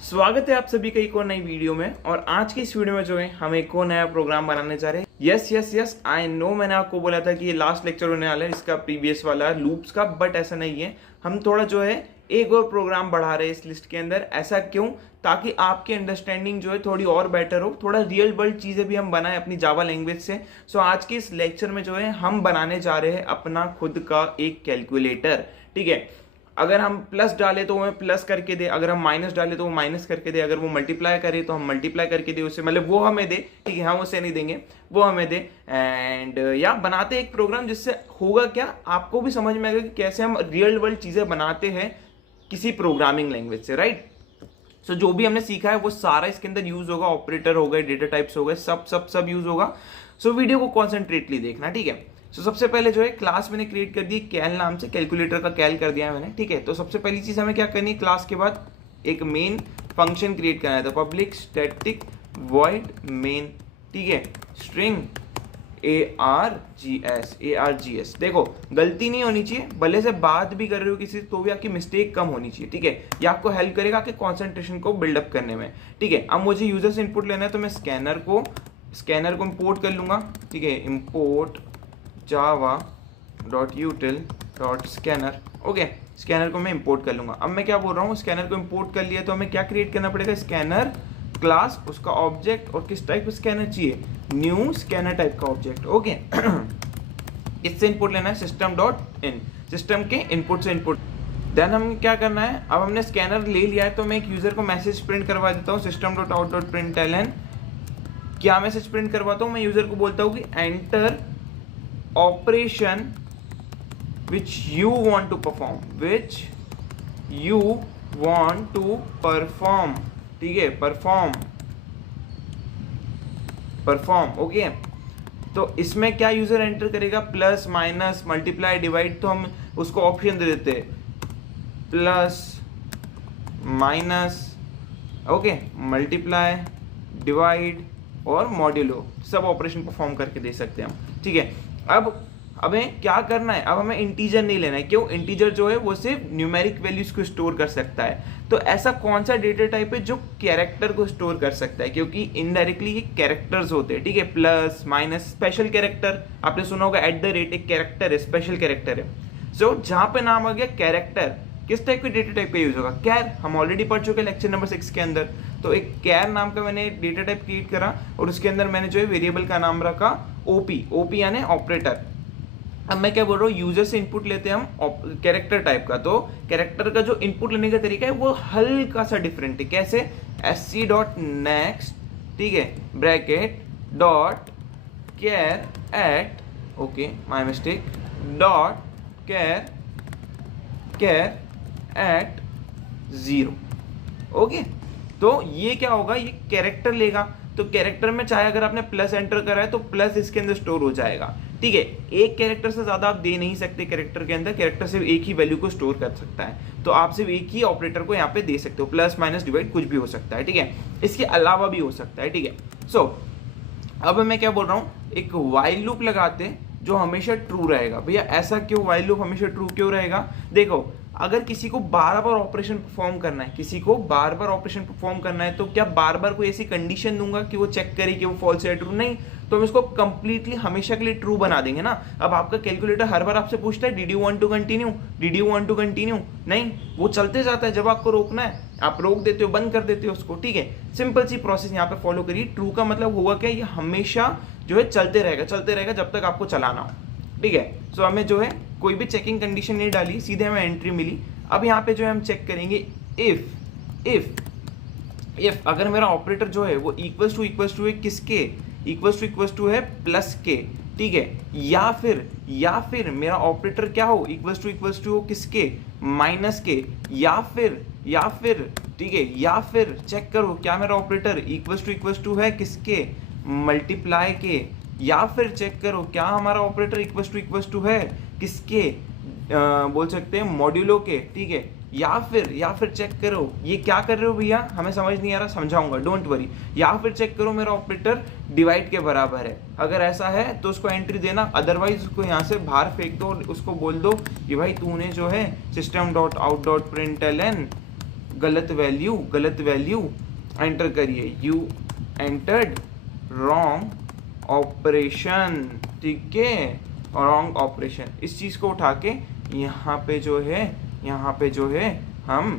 स्वागत है आप सभी का एक और नई वीडियो में। और आज की इस वीडियो में जो है हम एक और नया प्रोग्राम बनाने जा रहे हैं। यस आई नो, मैंने आपको बोला था कि ये लास्ट लेक्चर होने वाला है इसका प्रीवियस वाला लूप्स का, बट ऐसा नहीं है। हम थोड़ा जो है एक और प्रोग्राम बढ़ा रहे हैं इस लिस्ट के अंदर। ऐसा क्यों? ताकि आपकी अंडरस्टैंडिंग जो है थोड़ी और बेटर हो, थोड़ा रियल वर्ल्ड चीजें भी हम बनाएं अपनी जावा लैंग्वेज से। सो आज के इस लेक्चर में जो है हम बनाने जा रहे हैं अपना खुद का एक कैलकुलेटर। ठीक है, अगर हम प्लस डाले तो वो हमें प्लस करके दे, अगर हम माइनस डाले तो वो माइनस करके दे, अगर वो मल्टीप्लाई करे तो हम मल्टीप्लाई करके दे उससे, मतलब वो हमें दे। ठीक है, हम उसे नहीं देंगे, वो हमें दे। एंड या बनाते एक प्रोग्राम जिससे होगा क्या, आपको भी समझ में आएगा कि कैसे हम रियल वर्ल्ड चीजें बनाते हैं किसी प्रोग्रामिंग लैंग्वेज से, राइट। सो जो भी हमने सीखा है वो सारा इसके अंदर यूज होगा। ऑपरेटर हो गए, डेटा टाइप्स हो गए, सब यूज होगा। सो वीडियो को कॉन्सेंट्रेटली देखना, ठीक है। तो सबसे पहले जो है क्लास मैंने क्रिएट कर दी कैल नाम से, कैलकुलेटर का कैल कर दिया है मैंने। ठीक है, तो सबसे पहली चीज हमें क्या करनी है, क्लास के बाद एक मेन फंक्शन क्रिएट करना है। तो पब्लिक स्टैटिक वॉइड मेन, ठीक है, स्ट्रिंग ARGS। देखो गलती नहीं होनी चाहिए, भले से बात भी कर रहे हो किसी तो भी आपकी मिस्टेक कम होनी चाहिए। ठीक है, ये आपको हेल्प करेगा कि कॉन्सेंट्रेशन को बिल्डअप करने में। ठीक है, अब मुझे यूजर से इनपुट लेना है तो मैं स्कैनर को इंपोर्ट कर लूंगा। ठीक है, इंपोर्ट java.util.scanner। ओके, स्कैनर को मैं इंपोर्ट कर लूंगा। अब मैं क्या बोल रहा हूँ, स्कैनर को इंपोर्ट कर लिया तो हमें क्या क्रिएट करना पड़ेगा, स्कैनर क्लास, उसका ऑब्जेक्ट, और किस टाइप का स्कैनर चाहिए, न्यू स्कैनर टाइप का ऑब्जेक्ट। ओके, इससे इनपुट लेना है system.in, सिस्टम के इनपुट से इनपुट। देन हम क्या करना है, अब हमने स्कैनर ले लिया है तो मैं एक यूजर को मैसेज प्रिंट करवा देता हूँ, system.out.println। क्या मैसेज प्रिंट करवाता हूँ, मैं यूजर को बोलता हूँ कि enter operation which you want to perform, ठीक है, परफॉर्म। ओके, तो इसमें क्या यूजर एंटर करेगा, प्लस माइनस मल्टीप्लाई डिवाइड। तो हम उसको ऑप्शन दे देते हैं plus minus, okay, multiply divide और मॉड्यूलो, सब ऑपरेशन परफॉर्म करके दे सकते हैं हम। ठीक है, अब हमें क्या करना है, अब हमें इंटीजर नहीं लेना है। क्यों? इंटीजर जो है वो सिर्फ न्यूमेरिक वैल्यूज को स्टोर कर सकता है। तो ऐसा कौन सा डेटा टाइप है जो कैरेक्टर को स्टोर कर सकता है, क्योंकि इनडायरेक्टली ये कैरेक्टर्स होते हैं। ठीक है, प्लस माइनस, स्पेशल कैरेक्टर आपने सुना होगा, @ एक कैरेक्टर है, स्पेशल कैरेक्टर है। सो जहां पे नाम आ गया कैरेक्टर, किस टाइप के डेटा टाइप का यूज होगा, कैर। हम ऑलरेडी पढ़ चुके हैं लेक्चर नंबर 6 के अंदर। तो एक कैर नाम का मैंने डेटा टाइप क्रिएट करा और उसके अंदर मैंने जो है वेरिएबल का नाम रखा ओपी यानी ऑपरेटर। अब मैं क्या बोल रहा हूँ, यूजर से इनपुट लेते हैं हम कैरेक्टर टाइप का। तो कैरेक्टर का जो इनपुट लेने का तरीका है वो हल्का सा डिफरेंट है। कैसे, sc.next, ठीक है, bracket dot char at, okay my mistake, dot char at 0। Okay, तो ये क्या होगा, ये कैरेक्टर लेगा। तो कैरेक्टर में चाहे अगर आपने प्लस एंटर करा है तो प्लस इसके अंदर स्टोर हो जाएगा। ठीक है, एक कैरेक्टर से ज्यादा आप दे नहीं सकते कैरेक्टर के अंदर, कैरेक्टर सिर्फ एक ही वैल्यू को स्टोर कर सकता है। तो आप सिर्फ एक ही ऑपरेटर को यहाँ पे दे सकते हो, प्लस माइनस डिवाइड कुछ भी हो सकता है। ठीक है, इसके अलावा भी हो सकता है। ठीक है, सो अब मैं क्या बोल रहा हूँ, एक वाइल लूप लगाते हैं जो हमेशा ट्रू रहेगा। भैया ऐसा क्यों, वाइल लूप हमेशा ट्रू क्यों रहेगा? देखो, अगर किसी को बार बार ऑपरेशन परफॉर्म करना है, तो क्या बार बार कोई ऐसी कंडीशन दूंगा कि वो चेक करे कि वो फॉल्स है ट्रू? नहीं, तो हम इसको कंप्लीटली हमेशा के लिए ट्रू बना देंगे ना। अब आपका कैलकुलेटर हर बार आपसे पूछता है did you want to continue, नहीं, वो चलते जाता है। जब आपको रोकना है आप रोक देते हो, बंद कर देते हो उसको। ठीक है, सिंपल सी प्रोसेस यहाँ पे फॉलो करिए। ट्रू का मतलब हुआ क्या, ये हमेशा जो है चलते रहेगा जब तक आपको चलाना हो। ठीक है, सो हमें जो है कोई भी चेकिंग कंडीशन नहीं डाली, सीधे हमें एंट्री मिली। अब यहाँ पे जो है हम चेक करेंगे इफ अगर मेरा ऑपरेटर जो है वो इक्वल्स टू है, किसके इक्वल्स टू है, प्लस के। ठीक है, या फिर मेरा ऑपरेटर क्या हो, इक्वल्स टू हो किसके, माइनस के। या फिर ठीक है, या फिर चेक करो क्या मेरा ऑपरेटर इक्वल्स टू है किसके, मल्टीप्लाई के। या फिर चेक करो क्या हमारा ऑपरेटर इक्वल्स टू है किसके, बोल सकते हैं मॉड्यूलो के। ठीक है, या फिर चेक करो, ये क्या कर रहे हो भैया, हमें समझ नहीं आ रहा, समझाऊंगा, डोंट वरी। या फिर चेक करो मेरा ऑपरेटर डिवाइड के बराबर है। अगर ऐसा है तो उसको एंट्री देना, अदरवाइज उसको यहाँ से बाहर फेंक दो, उसको बोल दो कि भाई तूने जो है system.out.println गलत वैल्यू एंटर करिए, यू एंटर्ड रॉन्ग ऑपरेशन, ठीक है, रॉन्ग ऑपरेशन। इस चीज को उठा के यहाँ पे जो है हम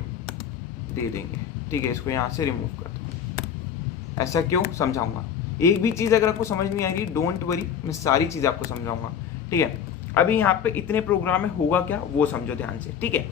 दे देंगे, ठीक है, इसको यहाँ से रिमूव कर दो। ऐसा क्यों, समझाऊंगा। एक भी चीज अगर आपको समझ नहीं आएगी, डोंट वरी, मैं सारी चीज आपको समझाऊंगा, ठीक है। अभी यहाँ पे इतने प्रोग्राम में होगा क्या वो समझो ध्यान से, ठीक है।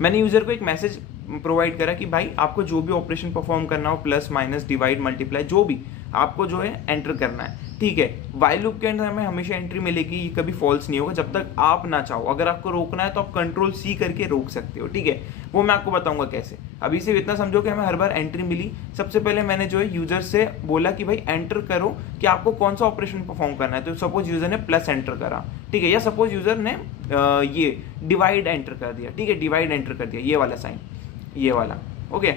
मैंने यूजर को एक मैसेज प्रोवाइड करा कि भाई आपको जो भी ऑपरेशन परफॉर्म करना हो, प्लस माइनस डिवाइड मल्टीप्लाई, जो भी आपको जो है एंटर करना है, ठीक है। वाइल लूप के अंदर हमें हमेशा एंट्री मिलेगी, ये कभी फॉल्स नहीं होगा जब तक आप ना चाहो। अगर आपको रोकना है तो आप कंट्रोल सी करके रोक सकते हो, ठीक है, वो मैं आपको बताऊंगा कैसे। अभी सिर्फ इतना समझो कि हमें हर बार एंट्री मिली, सबसे पहले मैंने जो है यूजर से बोला कि भाई एंटर करो कि आपको कौन सा ऑपरेशन परफॉर्म करना है। तो सपोज यूजर ने प्लस एंटर करा, ठीक है, या सपोज यूजर ने ये डिवाइड एंटर कर दिया, ठीक है, डिवाइड एंटर कर दिया, ये वाला साइन, ये वाला, ओके।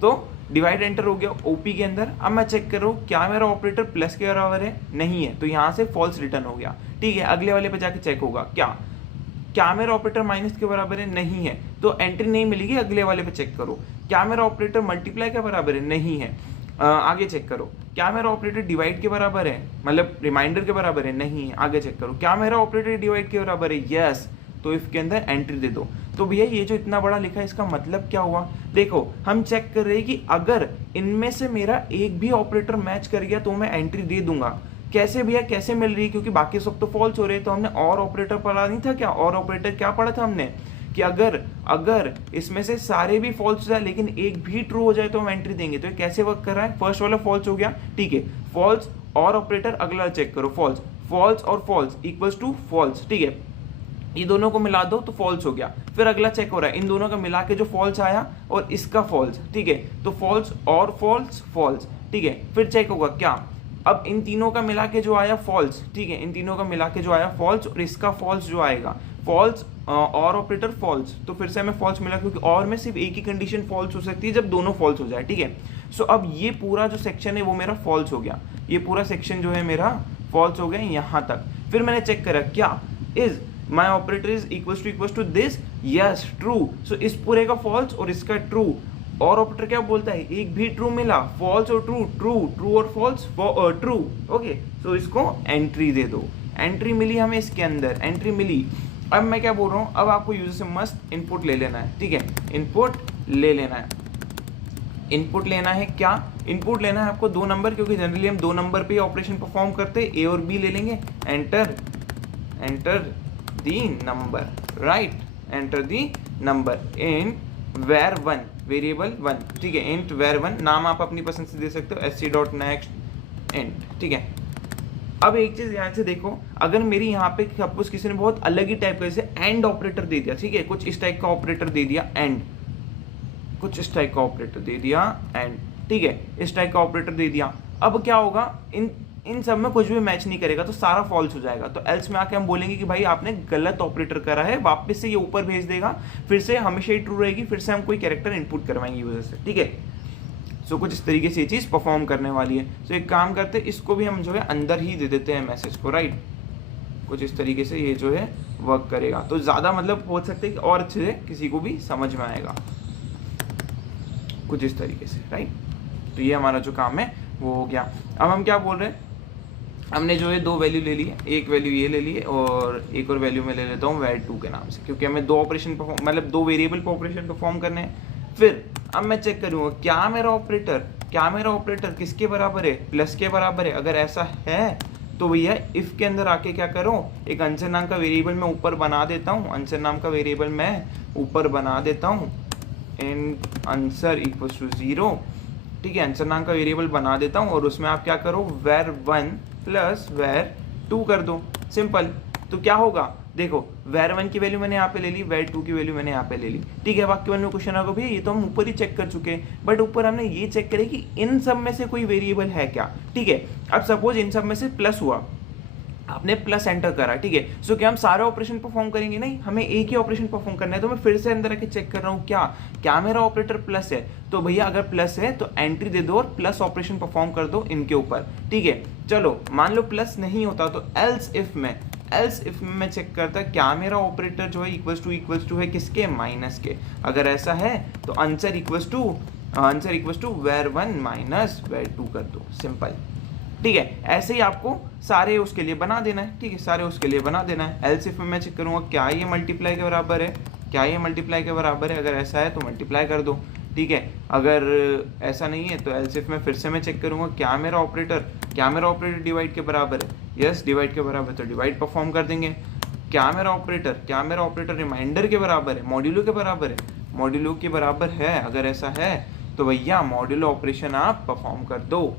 तो डिवाइड एंटर हो गया ओपी के अंदर। अब मैं चेक कर रहा हूँ क्या मेरा ऑपरेटर प्लस के बराबर है, नहीं है, तो यहाँ से फॉल्स रिटर्न हो गया, ठीक है। अगले वाले पे जाके चेक होगा क्या मेरा ऑपरेटर माइनस के बराबर है, नहीं है, तो एंट्री नहीं मिलेगी। अगले वाले पे चेक करो क्या मेरा ऑपरेटर मल्टीप्लाई के बराबर है, नहीं है, आगे चेक करो क्या मेरा ऑपरेटर डिवाइड के बराबर है, मतलब रिमाइंडर के बराबर है, नहीं है, आगे चेक करो क्या मेरा ऑपरेटर डिवाइड के बराबर है, यस, तो इफ के अंदर एंट्री दे दो। तो भैया ये जो इतना बड़ा लिखा है इसका मतलब क्या हुआ, देखो हम चेक कर रहे हैं कि अगर इनमें से मेरा एक भी ऑपरेटर मैच कर गया तो मैं एंट्री दे दूंगा। कैसे भैया, कैसे मिल रही है, क्योंकि बाकी सब तो फॉल्स हो रहे हैं। तो हमने और ऑपरेटर पढ़ा नहीं था क्या, और ऑपरेटर क्या पढ़ा था हमने कि अगर इसमें से सारे भी फॉल्स हो जाए लेकिन एक भी ट्रू हो जाए तो हम एंट्री देंगे। तो ये कैसे वर्क कर रहा है, फर्स्ट वाला फॉल्स हो गया, ठीक है, फॉल्स और ऑपरेटर, अगला चेक करो फॉल्स और फॉल्स इक्वल्स टू फॉल्स, ठीक है, ये दोनों को मिला दो तो फॉल्स हो गया। फिर अगला चेक हो रहा है इन दोनों का मिला के जो फॉल्स आया और इसका फॉल्स, ठीक है, तो फॉल्स और फॉल्स, ठीक है। फिर चेक होगा क्या, अब इन तीनों का मिला के जो आया फॉल्स, ठीक है, इन तीनों का मिला के जो आया फॉल्स और इसका फॉल्स जो आएगा फॉल्स और ऑपरेटर फॉल्स, तो फिर से हमें फॉल्स मिला, क्योंकि और में सिर्फ एक ही कंडीशन फॉल्स हो सकती है जब दोनों फॉल्स हो जाए, ठीक है। सो अब ये पूरा जो सेक्शन है वो मेरा फॉल्स हो गया, ये पूरा सेक्शन जो है मेरा फॉल्स हो गया यहाँ तक। फिर मैंने चेक करा क्या is my operator is equals to this, yes, true. So इस पूरे का फॉल्स और इसका ट्रू, और ऑपरेटर क्या बोलता है, एक भी ट्रू मिला, फॉल्स और ट्रू और फॉल्स, ट्रू, ओके। सो इसको एंट्री दे दो, एंट्री मिली हमें इसके अंदर, एंट्री मिली। अब मैं क्या बोल रहा हूँ, अब आपको यूजर से मस्त इनपुट ले लेना है, ठीक है, इनपुट ले लेना है। इनपुट लेना है क्या, इनपुट लेना है आपको 2 नंबर, क्योंकि जनरली हम 2 नंबर पे ऑपरेशन परफॉर्म करते हैं, ए और बी ले लेंगे। Enter the number, right, enter the number in var1 variable 1, ठीक है, इंट var1, नाम आप अपनी पसंद से दे सकते हो, sc.next इंट, ठीक है। अब एक चीज ध्यान से देखो, अगर मेरी यहाँ पे सपोज किसी ने बहुत अलग ही टाइप का जैसे एंड ऑपरेटर दे दिया, ठीक है, कुछ इस टाइप का ऑपरेटर दे दिया एंड, कुछ इस टाइप का ऑपरेटर दे दिया एंड, ठीक है, इस टाइप का ऑपरेटर दे दिया। अब क्या होगा, इन सब में कुछ भी मैच नहीं करेगा तो सारा फॉल्स हो जाएगा। तो एल्स में आके हम बोलेंगे कि भाई आपने गलत ऑपरेटर करा है, वापस से ये ऊपर भेज देगा, फिर से हमेशा ही ट्रू रहेगी, फिर से हम कोई कैरेक्टर इनपुट करवाएंगे यूजर से, ठीक है। सो कुछ इस तरीके से ये चीज परफॉर्म करने वाली है। सो एक काम करते हैं, इसको भी हम जो है अंदर ही दे देते हैं मैसेज को, राइट, कुछ इस तरीके से ये जो है वर्क करेगा। तो ज्यादा मतलब हो सकता है कि और अच्छे से किसी को भी समझ में आएगा, कुछ इस तरीके से, राइट। तो ये हमारा जो काम है वो हो गया। अब हम क्या बोल रहे हैं, हमने जो है 2 वैल्यू ले ली है, एक वैल्यू ये ले ली है और एक और वैल्यू मैं ले लेता हूँ var2 के नाम से, क्योंकि हमें 2 ऑपरेशन परफॉर्म, मतलब 2 वेरिएबल पर ऑपरेशन परफॉर्म करने हैं। फिर अब मैं चेक करूँगा क्या मेरा ऑपरेटर किसके बराबर है, प्लस के बराबर है। अगर ऐसा है तो भैया इफ के अंदर आके क्या करो, एक आंसर नाम का वेरिएबल मैं ऊपर बना देता हूँ, आंसर नाम का वेरिएबल मैं ऊपर बना देता हूँ, एंड आंसर इक्वल्स टू 0, ठीक है, आंसर नाम का वेरिएबल बना देता हूँ और उसमें आप क्या करो, var1 प्लस var2 कर दो, सिंपल। तो क्या होगा, देखो var1 की वैल्यू मैंने यहाँ पे ले ली, var2 की वैल्यू मैंने यहाँ पे ले ली, ठीक है। बाकी वाले क्वेश्चन होगा भैया ये तो हम ऊपर ही चेक कर चुके हैं, बट ऊपर हमने ये चेक करे कि इन सब में से कोई वेरिएबल है क्या, ठीक है। अब सपोज इन सब में से प्लस हुआ, आपने प्लस एंटर करा, ठीक है। सो क्या हम सारे ऑपरेशन परफॉर्म करेंगे, नहीं, हमें एक ही ऑपरेशन परफॉर्म करना है। तो मैं फिर से अंदर आके चेक कर रहा हूँ क्या मेरा ऑपरेटर प्लस है। तो भैया अगर प्लस है तो एंट्री दे दो और प्लस ऑपरेशन परफॉर्म कर दो इनके ऊपर, ठीक है। चलो मान लो प्लस नहीं होता तो एल्स इफ में एल्स इफ में मैं चेक करता क्या मेरा ऑपरेटर जो है इक्वल्स टू है किसके, माइनस के। अगर ऐसा है तो answer equals to var 1 minus var 2 कर दो, सिंपल। ठीक है, ऐसे ही आपको सारे उसके लिए बना देना है। ठीक है, सारे उसके लिए बना देना है। एल्स इफ में मैं चेक करूँगा क्या ये मल्टीप्लाई के बराबर है, क्या ये मल्टीप्लाई के बराबर है। अगर ऐसा है तो मल्टीप्लाई कर दो। ठीक है, अगर ऐसा नहीं है तो एल्स इफ में फिर से मैं चेक करूँगा क्या मेरा ऑपरेटर डिवाइड के बराबर है। यस, डिवाइड के बराबर, तो डिवाइड परफॉर्म कर देंगे। क्या मेरा ऑपरेटर रिमाइंडर के बराबर है, मॉड्यूलो के बराबर है, मॉड्यूलो के बराबर है। अगर ऐसा है तो भैया मॉड्यूलो ऑपरेशन आप परफॉर्म कर दो।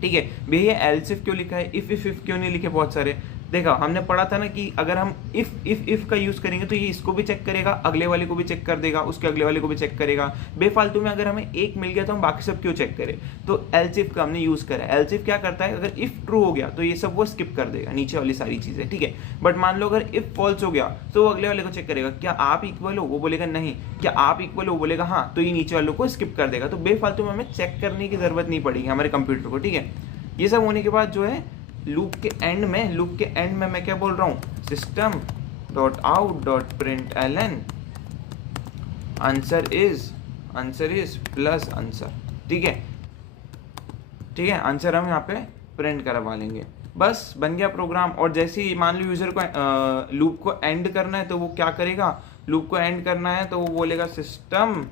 ठीक है भैया, एल्स इफ क्यों लिखा है, इफ क्यों नहीं लिखे बहुत सारे। देखा, हमने पढ़ा था ना कि अगर हम इफ का यूज करेंगे तो ये इसको भी चेक करेगा, अगले वाले को भी चेक कर देगा, उसके अगले वाले को भी चेक करेगा। बेफालतू में अगर हमें एक मिल गया तो हम बाकी सब क्यों चेक करें। तो एल्स इफ का हमने यूज करा है। एल्स इफ क्या करता है, अगर इफ ट्रू हो गया तो ये सब वो स्किप कर देगा, नीचे वाली सारी चीजें। ठीक है, बट मान लो अगर इफ फॉल्स हो गया तो वो अगले वाले को चेक करेगा, क्या आप इक्वल हो, वो बोलेगा नहीं, क्या आप इक्वल हो, बोलेगा हाँ, तो ये नीचे वालों को स्किप कर देगा। तो बेफालतू में हमें चेक करने की जरूरत नहीं पड़ेगी हमारे कंप्यूटर को। ठीक है, ये सब होने के बाद जो है लूप के एंड में मैं क्या बोल रहा हूँ, system dot out dot print L an answer is plus answer. ठीक है, आंसर हम यहाँ पे प्रिंट करवा लेंगे। बस बन गया प्रोग्राम। और जैसे ही मान लो यूजर को लूप को एंड करना है तो वो क्या करेगा, लूप को एंड करना है तो वो बोलेगा सिस्टम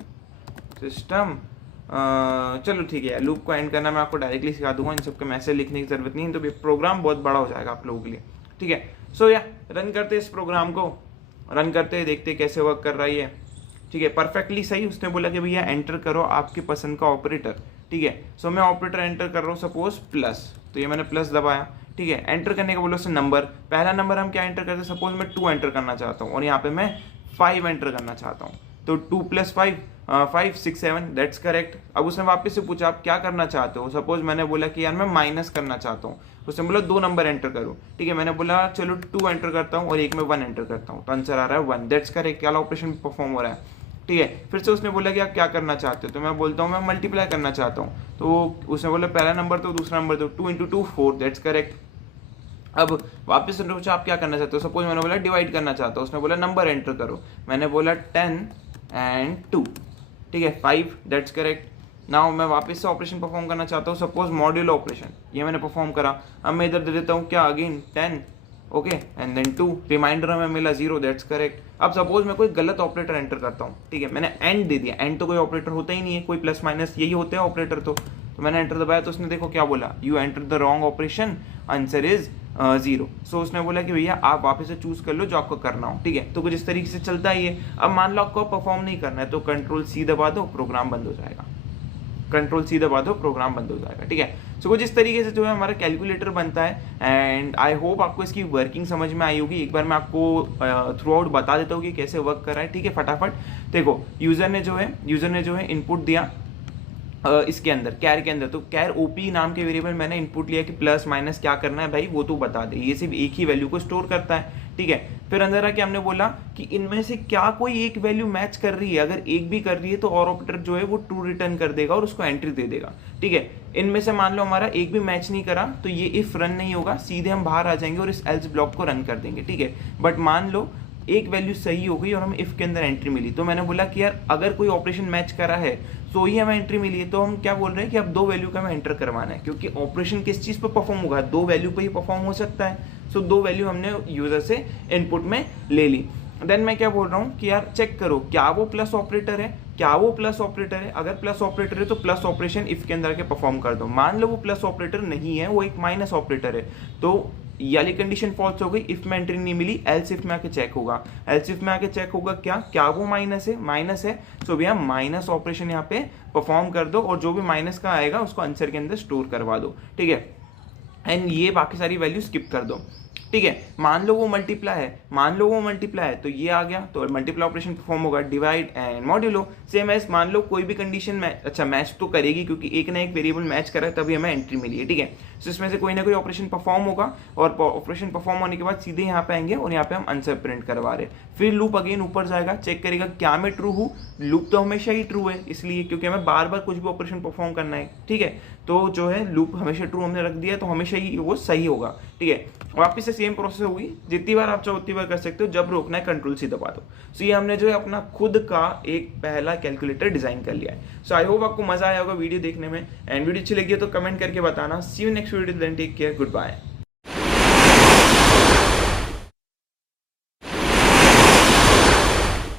चलो ठीक है, लूप को एंड करना मैं आपको डायरेक्टली सिखा दूंगा, इन सबके मैसेज लिखने की जरूरत नहीं है, तो प्रोग्राम बहुत बड़ा हो जाएगा आप लोगों के लिए। ठीक है, सो या रन करते इस प्रोग्राम को, रन करते देखते कैसे वर्क कर रहा है ये। ठीक है, परफेक्टली सही। उसने बोला कि भैया एंटर करो आपकी पसंद का ऑपरेटर। ठीक है, सो मैं ऑपरेटर एंटर कर रहा हूँ, सपोज प्लस, तो ये मैंने प्लस दबाया। ठीक है, एंटर करने का बोलो से नंबर, पहला नंबर हम क्या एंटर करते हैं, सपोज मैं 2 एंटर करना चाहता हूँ और यहाँ पे मैं 5 एंटर करना चाहता हूँ। तो 2 + 5 6 7, दैट्स करेक्ट। अब उसने वापस से पूछा आप क्या करना चाहते हो, सपोज मैंने बोला कि यार मैं माइनस करना चाहता हूँ। उसने बोला 2 नंबर एंटर करो। ठीक है, मैंने बोला चलो 2 एंटर करता हूँ और एक में 1 एंटर करता हूँ, तो आंसर आ रहा है 1, दैट्स करेक्ट। क्या ऑपरेशन परफॉर्म हो रहा है। ठीक है, फिर से उसने बोला कि आप क्या करना चाहते हो, तो मैं बोलता हूँ मैं मल्टीप्लाई करना चाहता हूँ। तो उसने बोला पहला नंबर तो दूसरा नंबर तो 2 × 2 4, दैट्स करेक्ट। अब वापस से पूछा आप क्या करना चाहते हो, सपोज मैंने बोला डिवाइड करना चाहता हूँ। उसने बोला नंबर एंटर करो, मैंने बोला 10 and 2। ठीक है, 5, दैट्स करेक्ट। नाउ मैं वापस से ऑपरेशन परफॉर्म करना चाहता हूँ, सपोज मॉड्यूलो ऑपरेशन, ये मैंने परफॉर्म करा। अब मैं इधर दे देता हूँ क्या, again 10, okay, and then 2, reminder हमें मिला 0, दैट्स करेक्ट। अब सपोज मैं कोई गलत ऑपरेटर एंटर करता हूँ। ठीक है, मैंने एंड दे दिया, एंड तो कोई ऑपरेटर होता ही नहीं है, कोई प्लस माइनस यही होते हैं ऑपरेटर। तो मैंने एंटर दबाया तो उसने देखो क्या बोला, you enter the wrong operation, answer is 0। सो उसने बोला कि भैया आप वापस से चूज कर लो जो आपको करना हो। ठीक है, तो कुछ इस तरीके से चलता ही है। अब मान लो आपको परफॉर्म नहीं करना है तो Ctrl+C दबा दो, प्रोग्राम बंद हो जाएगा। Ctrl+C दबा दो, प्रोग्राम बंद हो जाएगा। ठीक है, सो कुछ इस तरीके से जो है हमारा कैलकुलेटर बनता है। एंड आई होप आपको इसकी वर्किंग समझ में आई होगी। एक बार मैं आपको थ्रू आउट बता देता हूँ कि कैसे वर्क कर रहा है। ठीक है, फटाफट देखो, यूजर ने जो है इनपुट दिया इसके अंदर, कैर के अंदर। तो कैर ओपी नाम के वेरिएबल मैंने इनपुट लिया कि प्लस माइनस क्या करना है भाई वो तो बता दे, ये सिर्फ एक ही वैल्यू को स्टोर करता है। ठीक है, फिर अंदर आके हमने बोला कि इनमें से क्या कोई एक वैल्यू मैच कर रही है, अगर एक भी कर रही है तो और ऑपरेटर जो है वो ट्रू रिटर्न कर देगा और उसको एंट्री दे देगा। ठीक है, इनमें से मान लो हमारा एक भी मैच नहीं करा तो ये इफ रन नहीं होगा, सीधे हम बाहर आ जाएंगे और इस एल्स ब्लॉक को रन कर देंगे। ठीक है, बट मान लो एक वैल्यू सही हो गई और हमें इफ के अंदर एंट्री मिली, तो मैंने बोला कि यार अगर कोई ऑपरेशन मैच करा है तो ही हमें एंट्री मिली है, तो हम क्या बोल रहे हैं कि अब 2 वैल्यू का हमें एंटर करवाना है, क्योंकि ऑपरेशन किस चीज पर परफॉर्म होगा, 2 वैल्यू पर ही परफॉर्म हो सकता है। सो 2 वैल्यू हमने यूजर से इनपुट में ले ली। देन मैं क्या बोल रहा हूँ कि यार चेक करो क्या वो प्लस ऑपरेटर है, अगर प्लस ऑपरेटर है तो प्लस ऑपरेशन इफ के अंदर के परफॉर्म कर दो। मान लो वो प्लस ऑपरेटर नहीं है, वो एक माइनस ऑपरेटर है, तो ये वाली कंडीशन फॉल्स हो गई, इफ में एंट्री नहीं मिली, एल्स इफ में आके चेक होगा। एल्स इफ में आके चेक होगा क्या वो माइनस है। सो भैया माइनस ऑपरेशन यहाँ पे परफॉर्म कर दो और जो भी माइनस का आएगा उसको आंसर के अंदर स्टोर करवा दो। ठीक है, एंड ये बाकी सारी वैल्यू स्किप कर दो। ठीक है, मान लो वो मल्टीप्लाई है तो ये आ गया, तो मल्टीप्लाई ऑपरेशन परफॉर्म होगा, divide and modulo. Same as मान लो कोई भी कंडीशन मैच तो करेगी, क्योंकि एक ना एक वेरिएबल मैच करा है तभी हमें एंट्री मिली है। ठीक है, तो इसमें से कोई ना कोई ऑपरेशन परफॉर्म होगा और ऑपरेशन परफॉर्म होने के बाद सीधे यहाँ पे आएंगे और यहाँ पे हम आंसर प्रिंट करवा रहे। फिर लूप अगेन ऊपर जाएगा, चेक करेगा क्या मैं ट्रू हूँ। लूप तो हमेशा ही ट्रू है, इसलिए क्योंकि हमें बार बार कुछ भी ऑपरेशन परफॉर्म करना है। ठीक है, तो जो है लूप हमेशा ट्रू हमने रख दिया तो हमेशा ही वो सही होगा। ठीक है, वापिस से सेम प्रोसेस होगी, जितनी बार आप चाहो उतनी बार कर सकते हो, जब रोकना है कंट्रोल सी दबा दो। सो ये हमने जो है अपना खुद का एक पहला कैलकुलेटर डिजाइन कर लिया है। सो आई होप आपको मजा आया होगा वीडियो देखने में, एंड वीडियो अच्छी लगी है तो कमेंट करके बताना। See you next video, then take care, good bye.